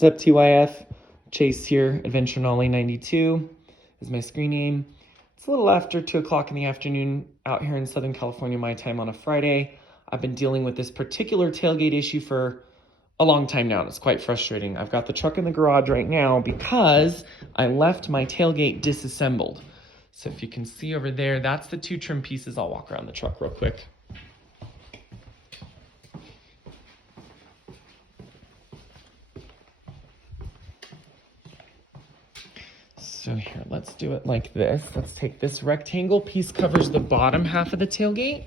What's up, TYF? Chase here, Adventure Denali 92 is my screen name. It's a little after 2 o'clock in the afternoon out here in Southern California, my time on a Friday. I've been dealing with this particular tailgate issue for a long time now, and it's quite frustrating. I've got the truck in the garage right now because I left my tailgate disassembled. So if you can see over there, that's the 2 trim pieces. I'll walk around the truck real quick. So here, let's do it like this. Let's take this rectangle piece, covers the bottom half of the tailgate,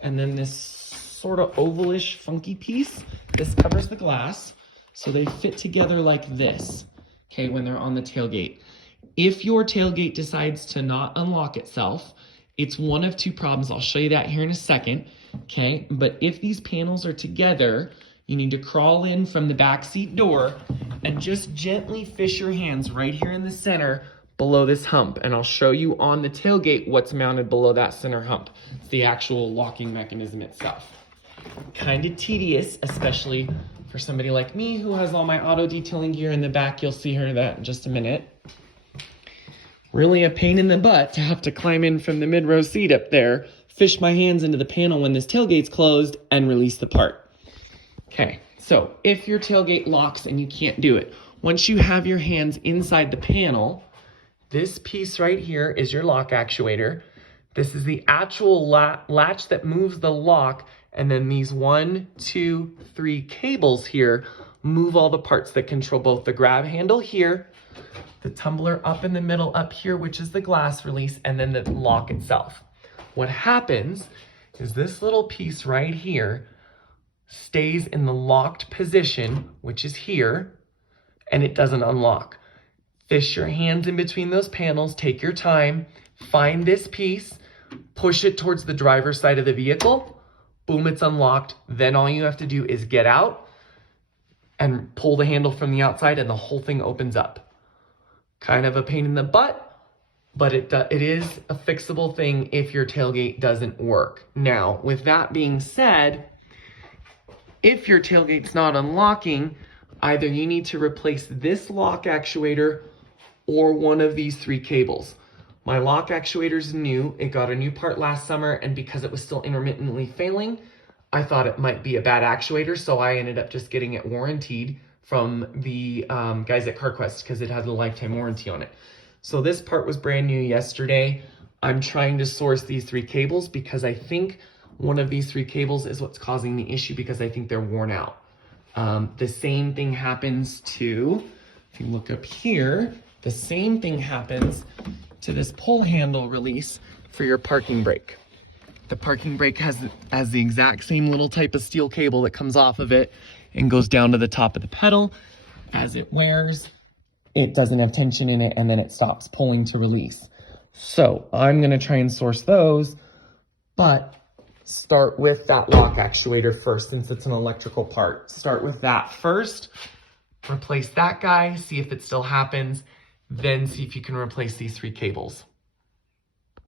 and then this sort of ovalish funky piece, this covers the glass. So they fit together like this, okay, when they're on the tailgate. If your tailgate decides to not unlock itself, it's one of 2 problems. I'll show you that here in a second, okay? But if these panels are together, you need to crawl in from the back seat door and just gently fish your hands right here in the center below this hump. And I'll show you on the tailgate what's mounted below that center hump. It's the actual locking mechanism itself. Kind of tedious, especially for somebody like me who has all my auto detailing gear in the back. You'll see her that in just a minute. Really a pain in the butt to have to climb in from the mid-row seat up there, fish my hands into the panel when this tailgate's closed, and release the part. Okay, so if your tailgate locks and you can't do it, once you have your hands inside the panel, this piece right here is your lock actuator. This is the actual latch that moves the lock, and then these 1, 2, 3 cables here move all the parts that control both the grab handle here, the tumbler up in the middle up here, which is the glass release, and then the lock itself. What happens is this little piece right here stays in the locked position, which is here, and it doesn't unlock. Fish your hands in between those panels, take your time, find this piece, push it towards the driver's side of the vehicle, boom, it's unlocked. Then all you have to do is get out and pull the handle from the outside and the whole thing opens up. Kind of a pain in the butt, but it is a fixable thing if your tailgate doesn't work. Now, with that being said, if your tailgate's not unlocking, either you need to replace this lock actuator or one of these 3 cables. My lock actuator's new. It got a new part last summer, and because it was still intermittently failing, I thought it might be a bad actuator, so I ended up just getting it warrantied from the guys at CarQuest because it has a lifetime warranty on it. So this part was brand new yesterday. I'm trying to source these 3 cables because I think one of these 3 cables is what's causing the issue because I think they're worn out. The same thing happens to, if you look up here, the same thing happens to this pull handle release for your parking brake. The parking brake has the exact same little type of steel cable that comes off of it and goes down to the top of the pedal. As it wears, it doesn't have tension in it, and then it stops pulling to release. So I'm gonna try and source those, but start with that lock actuator first since it's an electrical part. Start with that first, replace that guy, see if it still happens, then see if you can replace these 3 cables.